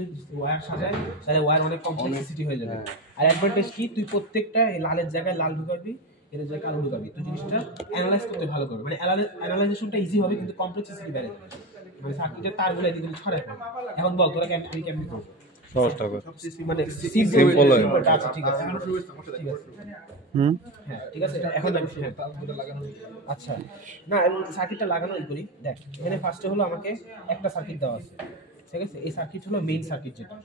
যদি ওয়্যার সাজায় তাহলে ওয়্যার অনেক কমপ্লেক্সিটি হয়ে যাবে। আর অ্যাডভান্টেজ কি, তুই প্রত্যেকটা লালের জায়গায় লাল ঢুকাবি, এর জায়গায় কালো ঢুকাবি, তুই জিনিসটা অ্যানালাইজ করতে ভালো করবে, মানে অ্যানালাইজেশনটা ইজি হবে, কিন্তু কমপ্লেক্সিটি বেড়ে যাবে, মানে সার্কিটের তারগুলো এদিকে ছড়ায় পড়বে। এখন বল তোরা কেমন করবো? সহজটা মানে সিম্পল হয়। আচ্ছা ঠিক আছে, ঠিক আছে, হ্যাঁ ঠিক আছে। এখন আমি আচ্ছা না সার্কিটটা লাগানোই করি। দেখ এখানে ফার্স্টে হলো আমাকে একটা সার্কিট দেওয়া আছে, ঠিক আছে। এই সার্কিট হলো মেইন সার্কিট যেটা,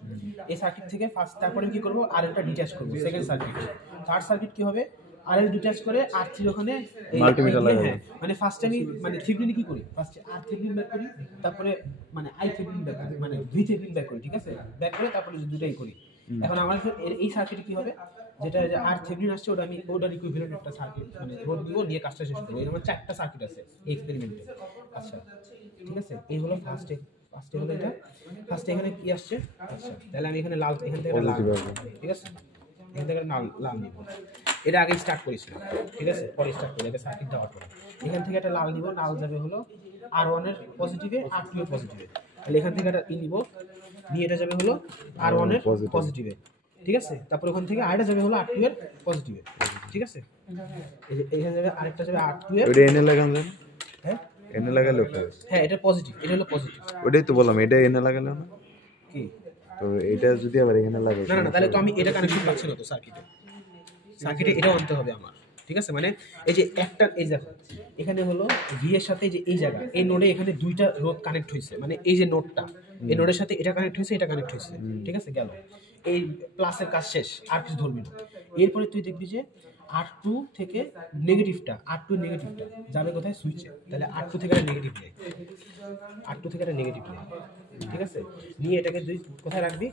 এই সার্কিট থেকে ফার্স্ট তারপরে কি করবো, আর একটা ডিটাচ করবো সেকেন্ড সার্কিট। থার্ড সার্কিট কি হবে, আরএল ডিটাচ করে R3 ওখানে মাল্টিমিটার লাগাবো। হ্যাঁ মানে ফার্স্টে আমি মানে থেভেনিন কি করি, ফার্স্টে R থেভেনিন ব্যাক করি, তারপরে মানে I থেভেনিন ব্যাক করি, মানে V থেভেনিন ব্যাক করি, ঠিক আছে। ব্যাক করে তারপরে দুটাই করি। এখন আমার এই সার্কিটে কি হবে, যেটা R থেভেনিন আসছে ওটা আমি ওটার ইকুইভ্যালেন্ট একটা সার্কিট মানে রোধ দিব, নিয়ে কাজটা শেষ করবো। এরকম চারটা সার্কিট আছে এই এক্সপেরিমেন্টে। আচ্ছা ঠিক আছে, এই হলো ফার্স্টে হলো এটা। ফার্স্টে এখানে কি আসছে, আচ্ছা তাহলে আমি এখানে লাল, এখান থেকে লাল, ঠিক আছে, এখান থেকে লাল নিব। এটা আগে স্টার্ট করেছিলাম, ঠিক আছে, পরে স্টার্ট করি, এটা সার্কিট দেওয়ার পরে এখান থেকে একটা লাল নিব, লাল যাবে হলো R1 এর পজিটিভে, R2 এর পজিটিভে। তাহলে এখান থেকে একটা নিব, নিয়ে এটা যাবে হলো R1 এর পজিটিভে, ঠিক আছে। তারপর ওখান থেকে আরেকটা যাবে হলো R2 এর পজিটিভে, ঠিক আছে। এই যে এখানে যাবে আরেকটা যাবে R2 এর, ওটা এনে লাগান দেন। হ্যাঁ এনে লাগালে হ্যাঁ এটা পজিটিভ, এটা হলো পজিটিভ। ওটাই তো বললাম, এটা এনে লাগালে না কি, তো এটা যদি আবার এখানে লাগাই না তাহলে তো আমি এটা কানেকশন পাচ্ছি না তো সার্কিটে এটাও আনতে হবে আমার, ঠিক আছে। মানে এই যে একটা, এই দেখো এখানে হলো ভি এর সাথে যে এই জায়গা, এই নোডে এখানে দুইটা রোধ কানেক্ট হয়েছে, মানে এই যে নোডটা, এই নোডের সাথে এটা কানেক্ট হয়েছে, এটা কানেক্ট হয়েছে, ঠিক আছে। গেল এই প্লাসের কাজ শেষ, আর কিছু ধরবি না। এরপরে তুই দেখবি যে R2 থেকে নেগেটিভটা, R2 নেগেটিভটা যাবে কোথায়, সুইচে। তাহলে R2 থেকে একটা নেগেটিভ নেই, R2 থেকে একটা নেগেটিভ নেই, ঠিক আছে। নিয়ে এটাকে তুই কোথায় রাখবি,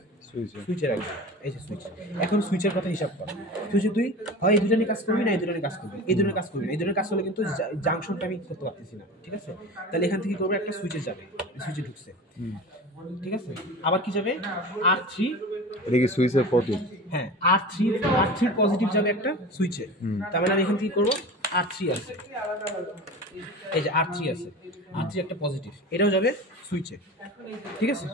সুইচে রাখবি। এই যে সুইচ, এখন সুইচের কথা হিসাব কর। সুইচে তুই হয় এই দুটো নিয়ে কাজ করবি, না এই দুটো নিয়ে কাজ করবি, এই দুটো কাজ করবি না, এই দুটো কাজ করলে কিন্তু জাংশনটা আমি করতে পারতেছি না, ঠিক আছে। তাহলে এখান থেকে করবে একটা সুইচে যাবে, সুইচে ঢুকছে, ঠিক আছে। আবার কি যাবে, R3, এটা কি সুইচের পজিটিভ, হ্যাঁ R3 পজিটিভ যাবে একটা সুইচে। তার মানে আমি এখান থেকে করবো R3 আছে, এই যে R3 আছে, R3 একটা পজিটিভ, এটাও যাবে সুইচে, ঠিক আছে।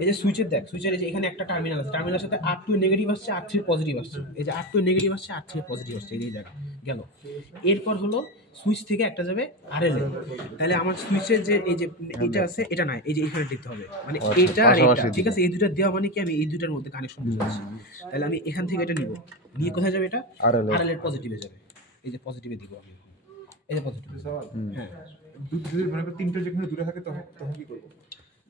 এই যে সুইচের দেখ, সুইচের এই যে এখানে একটা টার্মিনাল আছে, টার্মিনালের সাথে R2 নেগেটিভ আসছে, R3 পজিটিভ আসছে, এই যে R2 নেগেটিভ আসছে, R3 পজিটিভ আসছে, এই জায়গা গেল। এরপর হলো সুইচ থেকে একটা যাবে RL এ। তাহলে আমার সুইচের যে এই যে এটা আছে, এটা নাই, এই যে এখানে দেখতে হবে, মানে এটা আর এটা, ঠিক আছে। এই দুটো দেওয়া মানে কি, আমি এই দুটার মধ্যে কানেকশন দিচ্ছি। তাহলে আমি এখান থেকে এটা নিব, নিয়ে কোথায় যাবে, এটা RL এর পজিটিভে যাবে, এই যে পজিটিভে দিব আমি, এই যে পজিটিভ। হ্যাঁ যদি মনে করি তিনটা যেখানে দূরে থাকে তখন কি করবো?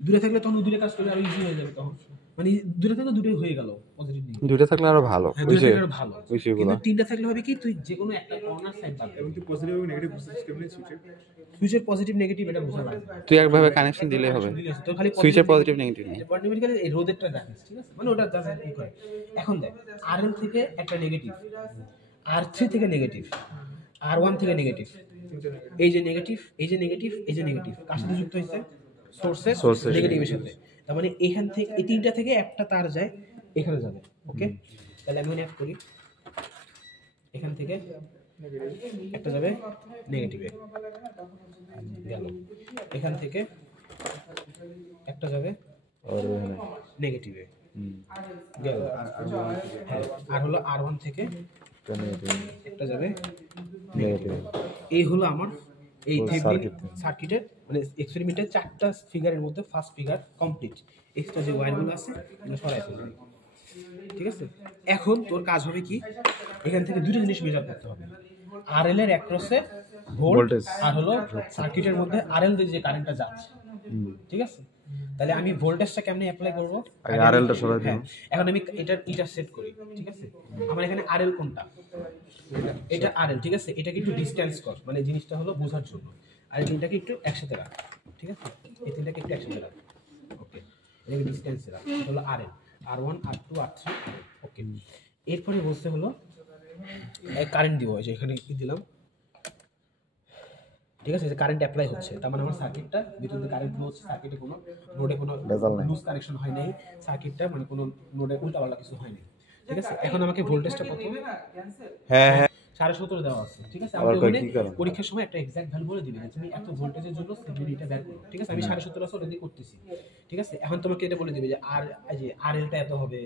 দূরে থাকলে তখন দূরে কাজ করলে আরো ইজি হয়ে যাবে, তখন মানে দূরে থাকলে দুটোই হয়ে গেল পজিটিভ নেগেটিভ, দুটো থাকলে আরো ভালো। দূরে থাকলে আরো ভালো। কিন্তু তিনটা থাকলে হবে কি, তুই যে কোনো একটা কর্নার সাইড পাবি, এবং তুই পজিটিভ এবং নেগেটিভ কেমনে সুইচের পজিটিভ নেগেটিভ এটা বোঝা লাগবে। তুই একভাবে কানেকশন দিলেই হবে, তোর খালি সুইচের পজিটিভ নেগেটিভ নেই, পয়েন্ট এই রোধেরটা রাখিস, ঠিক আছে, মানে ওটা জাস্ট কি করে। এখন দেখ RL থেকে একটা নেগেটিভ, R3 থেকে নেগেটিভ, R1 থেকে নেগেটিভ, এই যে নেগেটিভ, এই যে নেগেটিভ, এই যে নেগেটিভ কার সাথে যুক্ত হয়েছে, সোর্সের নেগেটিভের সাথে। তার মানে এখান থেকে এই তিনটা থেকে একটা তার যায় এখানে যাবে, ওকে। তাহলে আমি অ্যাড করি, এখান থেকে একটা যাবে নেগেটিভে, গেল। এখান থেকে একটা যাবে নেগেটিভে, গেল। হ্যাঁ আর হলো R1 থেকে একটা যাবে নেগেটিভ। এই হলো আমার এই থেভেনিন সার্কিটের মানে এক্সপেরিমেন্টের চারটা ফিগারের মধ্যে ফার্স্ট ফিগার কমপ্লিট। এক্সট্রা যে ওয়্যারগুলো আছে এগুলো সরাই ফেলবে, ঠিক আছে। এখন তোর কাজ হবে কি, এখান থেকে দুটো জিনিস মেজার করতে হবে, RL এর অ্যাক্রসে ভোল্টেজ, আর হলো সার্কিটের মধ্যে RL দিয়ে যে কারেন্টটা যাচ্ছে, ঠিক আছে। তাহলে আমি ভোল্টেজটা কেমনে অ্যাপ্লাই করব, RL-টা সরাই দিই। এখন আমি এটা সেট করি, ঠিক আছে। আমার এখানে RL কোনটা, এটা RL, ঠিক আছে। এটাকে একটু ডিসটেন্স কর, মানে জিনিসটা হলো বোঝার জন্য। আর এই তিনটাকে একটু একসাথে রাখ, ঠিক আছে, এই তিনটাকে একটু একসাথে রাখ, ওকে। এটাকে ডিসটেন্সে রাখ, হলো RL, R1 R2 R3, ওকে। এরপরে বলতে হলো কারেন্ট দিব, এই যে এখানে কি দিলাম, ঠিক আছে। কারেন্ট অ্যাপ্লাই হচ্ছে, তার মানে আমার সার্কিটটা ভিতর দিয়ে কারেন্ট ফ্লো হচ্ছে, সার্কিটে কোনো নোডে কোনো লুজ কানেকশন হয় নাই, সার্কিটটা মানে কোনো নোডে উল্টাপাল্টা কিছু হয় নাই, ঠিক আছে। এখন আমাকে ভোল্টেজটা কত, হ্যাঁ 17.5 দেওয়া আছে, ঠিক আছে? আবার আমাকে কয় ওখানে কি কারণ? পরীক্ষার সময় একটা এক্সাক্ট ভ্যালু বলে দিবে যে তুমি এত ভোল্টেজের জন্য স্টেবিলিটিটা বের করো, ঠিক আছে? আমি 17.5 আছে অলরেডি করতেছি, ঠিক আছে? এখন তোমাকে এটা বলে দিবে যে আর এই যে RL-টা এত হবে,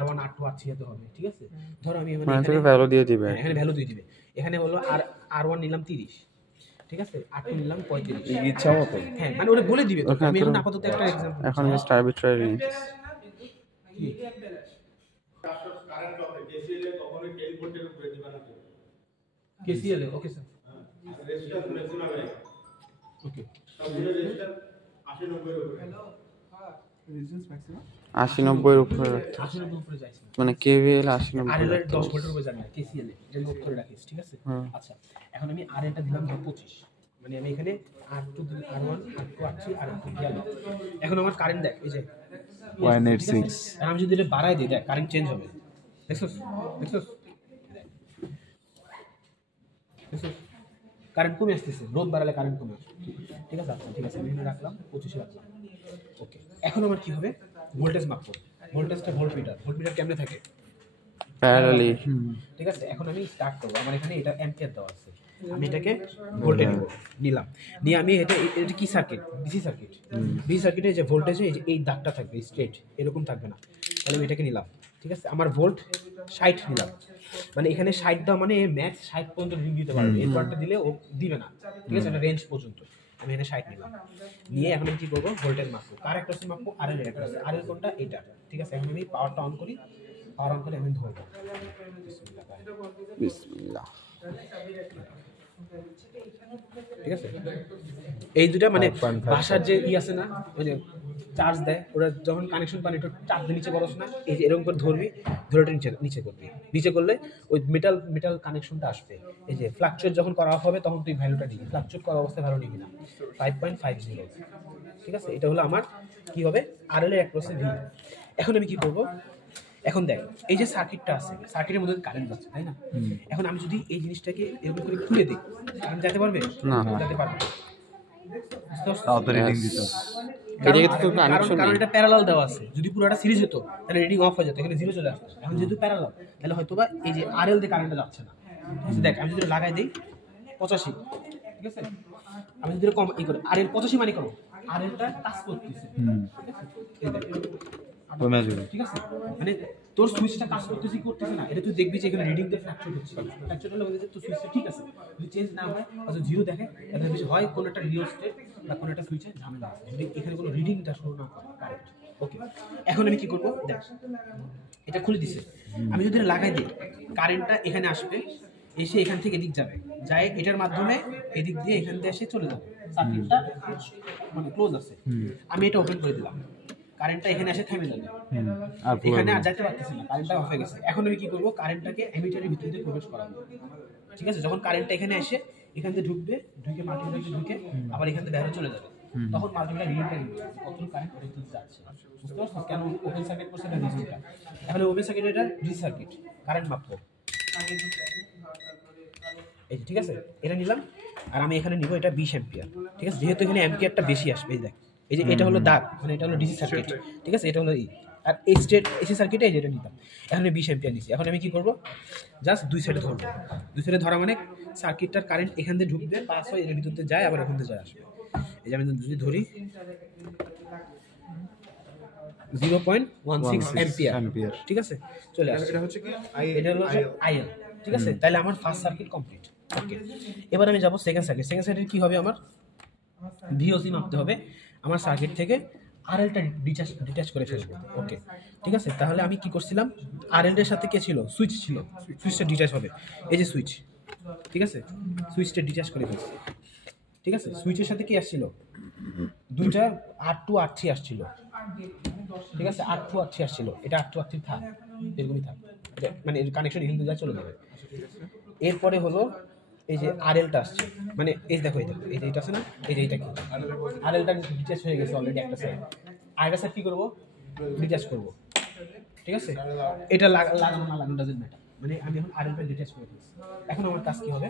R1 R2 R3 এত হবে, ঠিক আছে? ধরো আমি মানে তোকে ভ্যালু দিয়ে দিবে। এখানে ভ্যালু দিয়ে দিবে। এখানে হলো R1 নিলাম 30, ঠিক আছে? R2 নিলাম 35। ইচ্ছা মতো। হ্যাঁ, মানে ওরা বলে দিবে তো। ওখানে আমি তো এখন আপাতত একটা এক্সাম্পল এখন just arbitrary KCL okay sir, okay. 80-90 এর উপরে 80-90 এর উপরে 80-90 উপরে যাইছে মানে কেভিএল 80-90 RL এর 10 ভোল্টের উপরে যাবে না, কেসিএল এটা নোট করে রাখিস, ঠিক আছে? আচ্ছা, এখন আমি RL টা দিলাম 25, মানে আমি এখানে R2 দিলাম, R1 R2 R3 R2 গেল। এখন আমার কারেন্ট দেখ, এই যে 186 আর আমি যদি এটা বাড়াই দিই দেখ কারেন্ট চেঞ্জ হবে, দেখছস দেখছস দেখছস কারেন্ট কমে আসতেছে, রোদ বাড়ালে কারেন্ট কমে আসে, ঠিক আছে? আচ্ছা ঠিক আছে, আমি এখানে রাখলাম 25 রাখলাম, ওকে। এখন আমার কি হবে, ভোল্টেজ মাপবো। ভোল্টেজটা ভোল্টমিটার কেমনে থাকে, প্যারালালি। ঠিক আছে? এখন আমি স্টার্ট করবো, আমার এখানে এটা অ্যাম্পিয়ার দেওয়া আছে, আমি এটাকে ভোল্টে নিলাম, নিয়ে আমি এটা কি সার্কিট, ডিসি সার্কিট। ডিসি সার্কিটে যে ভোল্টেজে এই দাগটা থাকবে স্ট্রেট, এরকম থাকবে না। তাহলে আমি এটাকে নিলাম, ঠিক আছে? আমার ভোল্ট 60 নিলাম, মানে এখানে 60 দাও মানে ম্যাক্স 60 পর্যন্ত রিডিং দিতে পারবে, এর পরটা দিলে ও দিবে না, ঠিক আছে? এটা রেঞ্জ পর্যন্ত। আমি এখানে 60 নিলাম, নিয়ে এখন আমি কি করবো, ভোল্টেজ মাপবো। কার একটা মাপবো, RL এর একটা। RL কোনটা, এটা, ঠিক আছে? এখন আমি পাওয়ারটা অন করি, পাওয়ার অন করে আমি ধরবো, বিসমিল্লাহ। ঠিক আছে? এই দুটা মানে বাসার যে আছে না, ওই যে চার্জ দেয়, ওরা যখন কানেকশন পান একটু চাপ দিয়ে নিচে করছ না, এই যে এরকম করে ধরবি, ধরে নিচে করবি, নিচে করলে ওই মেটাল কানেকশনটা আসবে। এই যে ফ্লাকচুয়েট যখন করা হবে তখন তুই ভ্যালুটা দিবি, ফ্লাকচুয়েট করা অবস্থায় ভ্যালু নিবি না। 5.50, ঠিক আছে? এটা হলো আমার কি হবে, RL এর অ্যাক্রসে ভি। এখন আমি কি করব, এখন দেখ এই যে সার্কিটটা আছে, সার্কিটের মধ্যে কারেন্ট যাচ্ছে, তাই না? এখন আমি যদি এই জিনিসটাকে এরকম করে খুলে দিই, কারেন্ট যেতে পারবে না। যেতে পারবে না। তাও তো রিডিং দিত। এদিকে তো তোর কানেকশন কারণ নেই। এটা প্যারালাল দেওয়া আছে, যদি পুরোটা সিরিজ হতো তাহলে রিডিং অফ হয়ে যেত, এখানে জিরো চলে আসতো। এখন যেহেতু প্যারালাল, তাহলে হয়তো বা এই যে RL দিয়ে কারেন্টটা যাচ্ছে না, ঠিক আছে? দেখ আমি যদি লাগাই দিই 85, ঠিক আছে? আমি যদি কম ই করি, RL 85 মানে করো, RL-টা কাজ করতেছে, এই দেখ, কমে যাবে। ঠিক আছে? মানে তোর সুইচটা কাজ করতেছে কি করতেছে না, এটা তুই দেখবি যে এখানে রিডিং দিয়ে ফ্ল্যাকচুয়েট হচ্ছে। ফ্ল্যাকচুয়েট হলে বলতে তোর সুইচটা ঠিক আছে, যদি চেঞ্জ না হয় অথবা জিরো দেখে, তাহলে বেশি হয় কোনো একটা রিওস্টেট বা কোনো একটা সুইচে ঝামেলা আছে, যদি এখানে কোনো রিডিংটা শো না করে কারেন্ট। ওকে, এখন আমি কি করব, দেখ এটা খুলে দিছে, আমি যদি লাগাই দিই কারেন্টটা এখানে আসবে, এসে এখান থেকে এদিক যাবে, যায় এটার মাধ্যমে এদিক দিয়ে এখান দিয়ে এসে চলে যাবে, সার্কিটটা মানে ক্লোজ আছে। আমি এটা ওপেন করে দিলাম, কারেন্টটা এখানে এসে থেমে যাবে, আর এখানে আর যেতে পারতেছি না, কারেন্টটা অফ হয়ে গেছে। এখন আমি কি করব, কারেন্টটাকে এমিটারের ভিতর দিয়ে প্রবেশ করাবো, ঠিক আছে? যখন কারেন্টটা এখানে এসে এখান থেকে ঢুকবে, ঢুকে মাল্টিমিটারে ঢুকে আবার এখান থেকে বাইরে চলে যাবে, তখন মাল্টিমিটার রিডিংটা নিবে কতটুকু কারেন্ট ওর ভিতর যাচ্ছে। বুঝতে পারছো কেন ওপেন সার্কিট করছে না ডিসিটা? এখন ওপেন সার্কিট এটা ডিসি সার্কিট, কারেন্ট মাপবো, এই যে, ঠিক আছে? এটা নিলাম, আর আমি এখানে নিব এটা 20 অ্যাম্পিয়ার, ঠিক আছে? যেহেতু এখানে অ্যাম্পিয়ারটা বেশি আসবে, এই দেখ এই যে এটা হলো দাগ, মানে এটা হলো ডিসি সার্কিট, ঠিক আছে? এটা হলো আর এই স্টেট এসি সার্কিটে এই যেটা নিতাম, এখন আমি 20 অ্যাম্পিয়ার নিছি। এখন আমি কি করব, জাস্ট দুই সাইডে ধরবো, দুই সাইডে ধরা মানে সার্কিটটার কারেন্ট এখান দিয়ে ঢুকবে, পাস হয়, এর ভিতর দিয়ে যায়, আবার ওখান থেকে যায় আসবে। এই যে আমি যদি ধরি 0.16 অ্যাম্পিয়ার, ঠিক আছে? চলে আসছে, এটা হচ্ছে কি এটা হলো আইএল, ঠিক আছে? তাহলে আমার ফার্স্ট সার্কিট কমপ্লিট। ওকে, এবার আমি যাব সেকেন্ড সার্কিট। সেকেন্ড সার্কিট কি হবে, আমার ভিওসি মাপতে হবে, আমার সার্কিট থেকে RL-টা ডিটাচ করে ফেলবো। ওকে, ঠিক আছে? তাহলে আমি কি করছিলাম, RL-এর সাথে কে ছিল, সুইচ ছিল, সুইচটা ডিটাচ হবে, এই যে সুইচ, ঠিক আছে? সুইচটা ডিটাচ করে ফেলছি, ঠিক আছে? সুইচের সাথে কি আসছিল, দুইটা R2 R3 আসছিল, ঠিক আছে? R2 R3 আসছিল, এটা R2 R3 থাক, এরকমই থাক, মানে এর কানেকশন হিন্দু যা চলে যাবে। এরপরে হলো এই যে RL-টা আসছে, মানে এই দেখো এই দেখো এই যে এটা আছে না, এই যে এটা কি RL-টা ডিটাচ হয়ে গেছে অলরেডি, একটা সাইড আরেকটা সাইড কি করব, ডিটাচ করব, ঠিক আছে? এটা লাগানো না লাগানো ডাজন্ট ম্যাটার, মানে আমি এখন RL-টা ডিটাচ করে ফেলছি। এখন আমার কাজ কি হবে,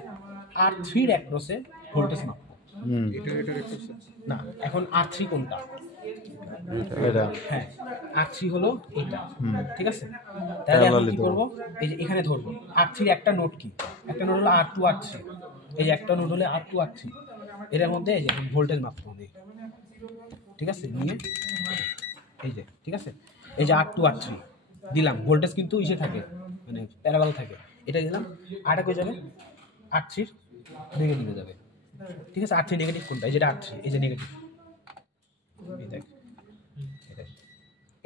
R3-র অ্যাক্রসে ভোল্টেজ মাপবো। এটা রেকর্ড না, এখন R3 কোনটা, এটা হ্যাঁ R3 হলো এটা, ঠিক আছে? তাহলে এখন কি করব, এই যে এখানে ধরবো R3 এর একটা নোড কি, একটা নোড হলো R2 R3, এই যে একটা নোড হলো R2 R3, এর মধ্যে এই যে ভোল্টেজ মাপবো আমি, ঠিক আছে? নিয়ে এই যে, ঠিক আছে, এই যে R2 R3 দিলাম, ভোল্টেজ কিন্তু ইসে থাকে, মানে প্যারালাল থাকে, এটা দিলাম। আরটা কই যাবে, R3 নেগেটিভে যাবে, ঠিক আছে? R3 নেগেটিভ কোনটা, এই যেটা R3, এই যে নেগেটিভ, এই দেখ, এই দেখ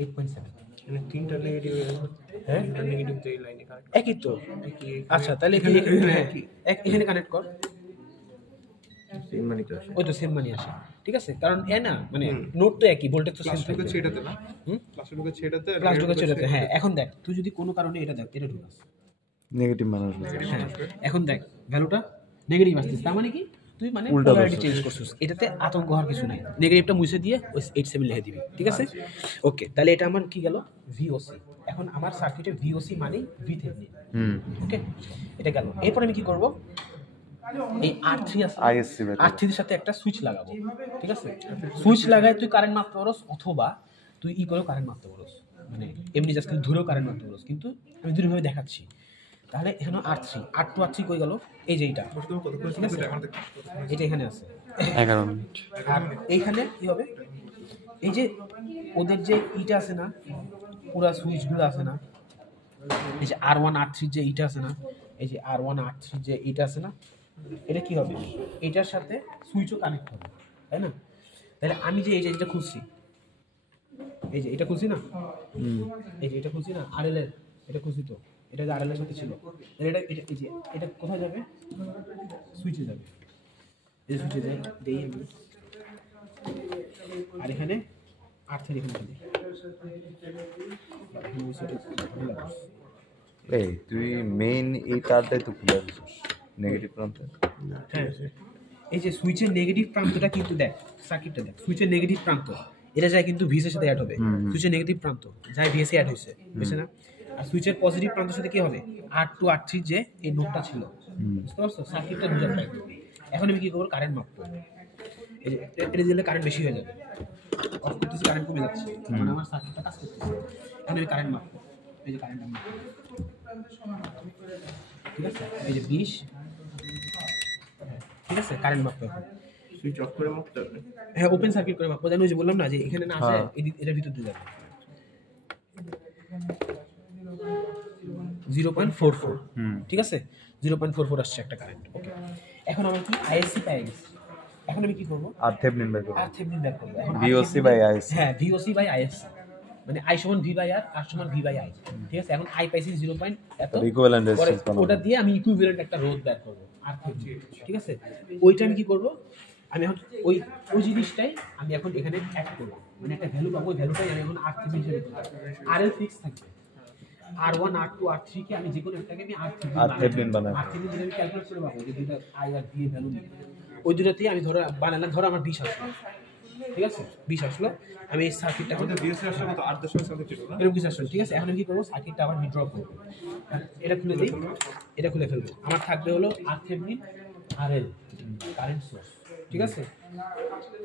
8.7, মানে তিনটা নেগেটিভ, হ্যাঁ তিনটা নেগেটিভ তো এই লাইনে কানেক্ট একই তো। কি আচ্ছা তাহলে কি এখানে কানেক্ট কর, সেম মানে কি আসে? ওই তো সেম মানি আসে, ঠিক আছে? কারণ এ না মানে নোট তো একই, ভোল্টেজ তো সেম ক্লাস ঢুকে থাকবে। ছেটাতে না, ক্লাস ঢুকে ছেটাতে আর ক্লাস ঢোকা ছেড়েতে, হ্যাঁ। এখন দেখ তুই যদি কোনো কারণে এটা দেখ, এটা ঢুকাস, নেগেটিভ মানুষ হ্যাঁ, এখন দেখ ভ্যালুটা নেগেটিভ আসছে, তার মানে কি তুই মানে উল্টা পোলারিটি করছিস। চেঞ্জ করছিস। এটাতে আতঙ্ক হওয়ার কিছু নাই, নেগেটিভটা মুছে দিয়ে ওই 87 লিখে দিবি, ঠিক আছে? ওকে, তাহলে এটা আমার কি গেল, ভিওসি। এখন আমার সার্কিটে ভিওসি মানে ভিথেভনিন, ওকে, এটা গেল। এরপর আমি কি করব, এই R3 আছে, ISC বের করবো। R3 এর সাথে একটা সুইচ লাগাবো, ঠিক আছে? সুইচ লাগায় তুই কারেন্ট মাপতে পারোস, অথবা তুই ই করেও কারেন্ট মাপতে পারোস, মানে এমনি জাস্ট ধরেও কারেন্ট মাপতে পারোস, কিন্তু আমি দুইভাবে দেখাচ্ছি। তাহলে এখানে R3 R2 R3 কই গেল, এই যে এইটা, তুমি কত করে শুনছো এটা আমাদের এটা এখানে আছে। 11 মিনিট। আর এইখানে কি হবে, এই যে ওদের যে ইটা আছে না, পুরা সুইচগুলো আছে না, এই যে R1 R3 যে ইটা আছে না, এই যে R1 R3 যে ইটা আছে না, এটা কি হবে, এটার সাথে সুইচও কানেক্ট হবে, তাই না? তাহলে আমি যে এই যে এটা খুলছি, এই যে এটা খুলছি না, এই যে এটা খুলছি না, RL এর এটা খুলছি, তো এটা যে RL এর সাথে ছিল, তাহলে এটা এটা এই যে এটা কোথায় যাবে, সুইচে যাবে, এই সুইচে যায়, দেই আমি। আর এখানে R3 এখানে দিই, এই তুই মেইন এই তারটাই তো খুলে দিছিস নেগেটিভ প্রান্তে। হ্যাঁ, এই যে সুইচের নেগেটিভ প্রান্তটা কিন্তু দেখ, সার্কিটটা দেখ, সুইচের নেগেটিভ প্রান্ত এটা যায় কিন্তু ভিএস এর সাথে অ্যাড হবে, সুইচের নেগেটিভ প্রান্ত যায় ভিএস এ অ্যাড হইছে, বুঝছ না? আর সুইচের পজিটিভ প্রান্তের সাথে কি হবে, R2 R3 যে এই নোডটা ছিল, বুঝতে পারছো? সার্কিটটা বুঝার ট্রাই করো। এখন আমি কি করব, কারেন্ট মাপবো, এই যে এটা দিলে কারেন্ট বেশি হয়ে যাবে, অফ করতেছি কারেন্ট কমে যাচ্ছে, মানে আমার সার্কিটটা কাজ করতেছে। এখন আমি কারেন্ট মাপবো, এই যে কারেন্ট আমি মাপবো, ঠিক আছে? এই যে 20, ঠিক আছে? কারেন্ট মাপতে হবে, সুইচ অফ করে মাপতে হবে। হ্যাঁ, ওপেন সার্কিট করে মাপবো, জানো ওই যে বললাম না যে এখানে না আসে, এটার ভিতর দিয়ে যাবে 0.44, ঠিক আছে? 0.44 আসছে একটা কারেন্ট, ওকে। এখন আমার কি আইএসসি পেয়ে গেছে, এখন আমি কি করবো, আর থেভনিন বের করবো, RThevenin বের করবো। এখন VOC RThevenin by ISC। হ্যাঁ, VOC বাই আইএসসি, মানে I সমান V বাই R, R সমান V বাই I, ঠিক আছে? এখন I পাইছি 0. এত, ইকুইভ্যালেন্ট পরে রেজিস্ট্যান্স বানাবো। ওটা দিয়ে আমি ইকুইভ্যালেন্ট একটা রোধ বের করবো, ঠিক আছে? ওইটা আমি কি করবো, আমি এখন ওই ওই জিনিসটাই আমি এখন এখানে অ্যাড করবো, মানে একটা ভ্যালু পাবো, ওই ভ্যালুটাই আমি এখন RThevenin হিসেবে করবো। RL ফিক্স থাকবে, R1 R2 R3 কে আমি যে কোনো একটাকে আমি RThevenin বানাবো। RThevenin যদি আমি ক্যালকুলেট করে পাবো, যে দুইটা I আর V এর ভ্যালু নিয়ে, ওই দুটাতেই আমি ধরো বানালাম, ধরো আমার 20 আসলো, ঠিক আছে? 20 আসলো, আমি এই সার্কিটটা আমাদের বিএসসি আসলে কত 8.7 ছিল না? এরকম কিছু আসলো, ঠিক আছে? এখন আমি কি করবো, সার্কিটটা আবার উইথড্র করবো, এটা খুলে দিই, এটা খুলে ফেলবো। আমার থাকবে হলো RThevenin RL কারেন্ট সোর্স, ঠিক আছে?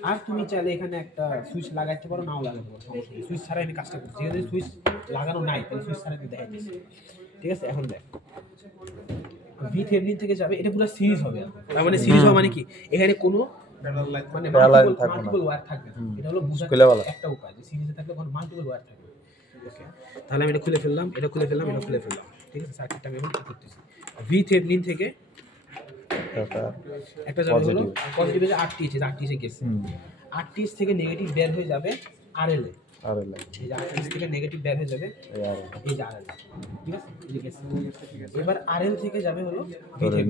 আর তুমি চাইলে এখানে একটা সুইচ লাগাইতে পারো, নাও লাগাতে পারো, সমস্যা নেই। সুইচ ছাড়া আমি কাজটা করছি, যেহেতু সুইচ লাগানো নাই তাহলে সুইচ ছাড়া আমি দেখাইতেছি, ঠিক আছে? এখন দেখ, VThevenin থেকে যাবে, এটা পুরো সিরিজ হবে, তার মানে সিরিজ হবে মানে কি, এখানে কোনো প্যারালাল লাইন মানে Parallel থাকবে না। মাল্টিপল ওয়্যার থাকবে না, এটা হলো বোঝার খুলে বলা। একটা উপায়, যে সিরিজে থাকলে কোনো মাল্টিপল ওয়্যার থাকবে, ওকে। তাহলে আমি এটা খুলে ফেললাম, এটা খুলে ফেললাম, এটা খুলে ফেললাম, ঠিক আছে? সার্কিটটা আমি এখন কি করতেছি, VThevenin থেকে একটা যাবে হলো পজিটিভ, যে RTH, RTH এ গেছে, RTH থেকে নেগেটিভ বের হয়ে যাবে RL এ, আর লাইন এই যে RTH থেকে নেগেটিভ বের হয়ে যাবে, এই আর এই যে RL, ঠিক আছে? এই যে গেছে, এবার RL থেকে যাবে হলো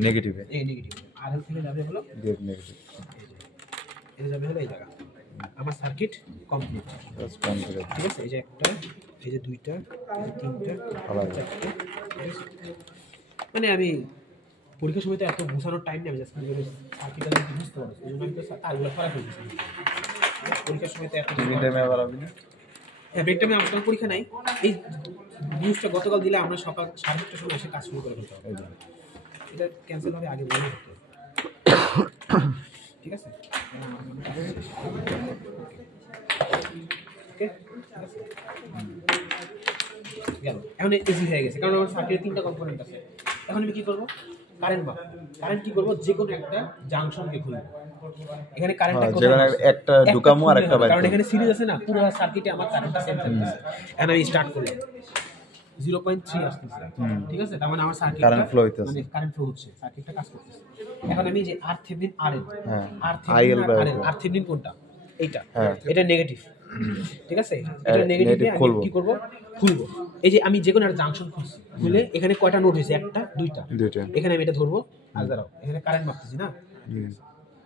নেগেটিভে এই নেগেটিভ, RL থেকে যাবে হলো ডিরেক্ট নেগেটিভ এটা যাবে হলো এই জায়গা, আমার সার্কিট কমপ্লিট, জাস্ট কম করে ঠিক আছে? এই যে একটা, এই যে দুইটা, এই যে তিনটা, আবার চারটে, ঠিক আছে? মানে আমি পরীক্ষার সময় তো এত বোঝানোর টাইম নেই, আমি জাস্ট সার্কিটটা যদি বুঝতে পারো, এই জন্য আমি তো তারগুলো করা ফেলতেছি, পরীক্ষার সময় তো এত টিভি টাইমে আবার হবে না হ্যাঁ, ব্রেক টাইমে আমার পরীক্ষা নাই, এই নিউজটা গতকাল দিলে আমরা সকাল 7:30টার সময় এসে কাজ শুরু করে ফেলতে হবে, এটা ক্যান্সেল হবে আগে বলে হতো, ঠিক আছে? ওকে গেল। এখন ইজি হয়ে গেছে কারণ আমার সার্কিটের 3টা কম্পোনেন্ট আছে। এখন আমি কি করব? কারেন্ট মাপ। কারেন্ট কি করব? যে কোনো একটা জাংশনকে খুলব। এখানে কারেন্টটা হ্যাঁ, কত যেখানে আছে? একটা ঢুকামো আর একটা বাইর কারণ করবো। এখানে সিরিজ আছে না, পুরো সার্কিটে আমার কারেন্টটা সেম থাকতেছে। এখন আমি স্টার্ট করলাম 0.3 আসতেছে, ঠিক আছে? তার মানে আমার সার্কিটটা Current flow হইতেছে। মানে কারেন্ট ফ্লো হচ্ছে, সার্কিটটা কাজ করতেছে। এখন আমি যে আর থেভেনিন আরএল, হ্যাঁ, আর IL থেভেনিন বাইর আরএল, করবো। আর থেভেনিন কোনটা? এইটা, হ্যাঁ। এটা নেগেটিভ, ঠিক আছে? এটা নেগেটিভ negative আমি খুলবো। কি করব? খুলবো। এই যে আমি যে কোনো একটা জাংশন খুলছি, খুলে এখানে কয়টা নোড হয়েছে? একটা, দুইটা। দুইটা। এখানে আমি এটা ধরবো, আর দাঁড়াও, এখানে কারেন্ট মাপতেছি না? হুম।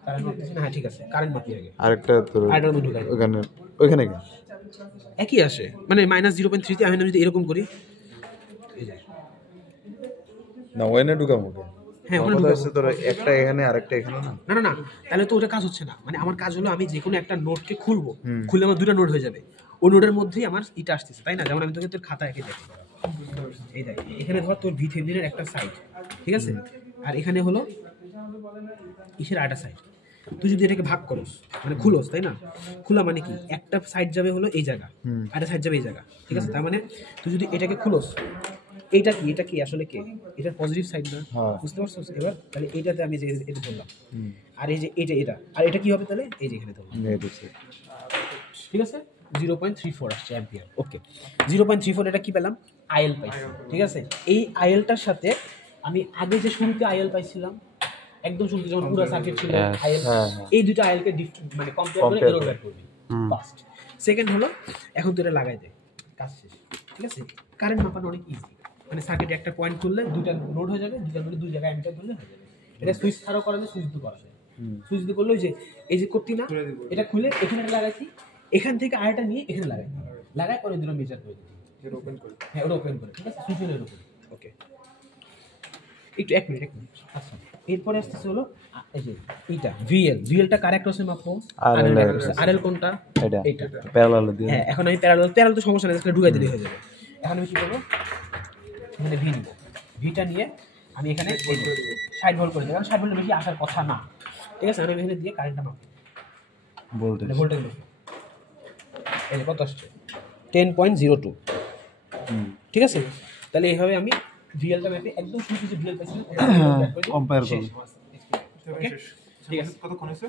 কারেন্ট মাপতেছি না, হ্যাঁ ঠিক আছে, কারেন্ট মাপি আগে। আরেকটা তোর আরেকটার মধ্যে ঢুকাই। ওইখানে কি একই আসে, মানে -0.3 তে আমি যদি এরকম করি, এই যে, না ওইখানে ঢুকাবো কি? হ্যাঁ ওখানে আমার কথা ঢুকাবো। হচ্ছে তোর একটা এখানে আরেকটা এখানে না। না না না, তাহলে তো ওটা কাজ হচ্ছে না। মানে আমার কাজ হলো আমি যে কোনো একটা নোটকে খুলবো, খুলে আমার দুটো নোট হয়ে যাবে, ওই নোটের মধ্যেই আমার ইটা আসতেছে, তাই না? যেমন আমি তোকে তোর খাতা এঁকে দেখি, এই দেখ, এখানে ধর তোর ভিথেভেনিনের একটা সাইড, ঠিক আছে? আর এখানে হলো ইসের আরেকটা সাইড। তুই যদি এটাকে ভাগ করস, মানে খুলোস, তাই না? খোলা মানে কি? একটা সাইড যাবে হলো এই জায়গা, আরেকটা সাইড যাবে এই জায়গা, ঠিক আছে? তার মানে তুই যদি এটাকে খুলোস, এইটা কি, এটা কি আসলে কে? এটা পজিটিভ সাইড না? হ্যাঁ। বুঝতে পারছো? এবার তাহলে এইটাতে আমি যে এটা ধরলাম, আর এই যে এটা, আর এটা কি হবে তাহলে? এই যে এখানে ধরলাম, নেগেটিভ সাইড। ঠিক আছে? 0.34 আসছে অ্যাম্পিয়ার। ওকে, 0.34 এটা কি পেলাম? আইএল পাইছি, ঠিক আছে? এই আইএলটার সাথে আমি আগে যে শুরুতে আইএল পাইছিলাম, একদম শুরুতে যখন পুরো সার্কিট ছিল, আইএল, হ্যাঁ। এই দুটো আইএলকে মানে কম্পেয়ার করে Compare এরর করে। বের করবি। ফার্স্ট, সেকেন্ড হলো এখন তো এটা লাগাই দে, কাজ শেষ, ঠিক আছে? কারেন্ট মাপানো অনেক ইজি, মানে সার্কিটে একটা পয়েন্ট তুললে দুইটা নোড হয়ে যাবে, দুইটা নোডে দুই জায়গায় অ্যামিটার ধরলে হয়ে যাবে। এটা সুইচ ছাড়াও করা যায়, সুইচ দিয়ে করা যায়। সুইচ দিয়ে করলে ওই যে এই যে করতি না, এটা খুলে এখানে লাগাইছি, এখান থেকে আরেকটা নিয়ে এখানে লাগাই, লাগাই পরে দুটো মেজার করে দিই, এটা ওপেন করে হ্যাঁ ওটা ওপেন করে, ঠিক আছে? সুইচ হলে ওপেন। ওকে, একটু এক মিনিট। আচ্ছা, এরপরে আসতেছে হলো এই যে এইটা ভিএলটা কারেক্ট আছে মাপো, RL আরএল কোনটা? এটা এইটা। প্যারালাল দিয়ে হ্যাঁ, এখন আমি প্যারালাল তো সমস্যা নেই, ঢুকাই দিলেই হয়ে যাবে। এখন আমি কি করবো? এখানে ভি নিব, ভিটা নিয়ে আমি এখানে 60 ভোল্ট করে দেবো, কারণ 60 ভোল্টের বেশি আসার কথা না, ঠিক আছে? আমি এখানে দিয়ে কারেন্টটা মাপি, বলতে ভোল্টেজ মাপি, এই যে কত আসছে? 10.02, ঠিক আছে? তাহলে এইভাবে আমি ভিএলটা মেপে একদম শুরুতে যে ভিএল পাইছিলাম compare করবো। ওকে, ঠিক আছে? কতক্ষণ হয়েছে?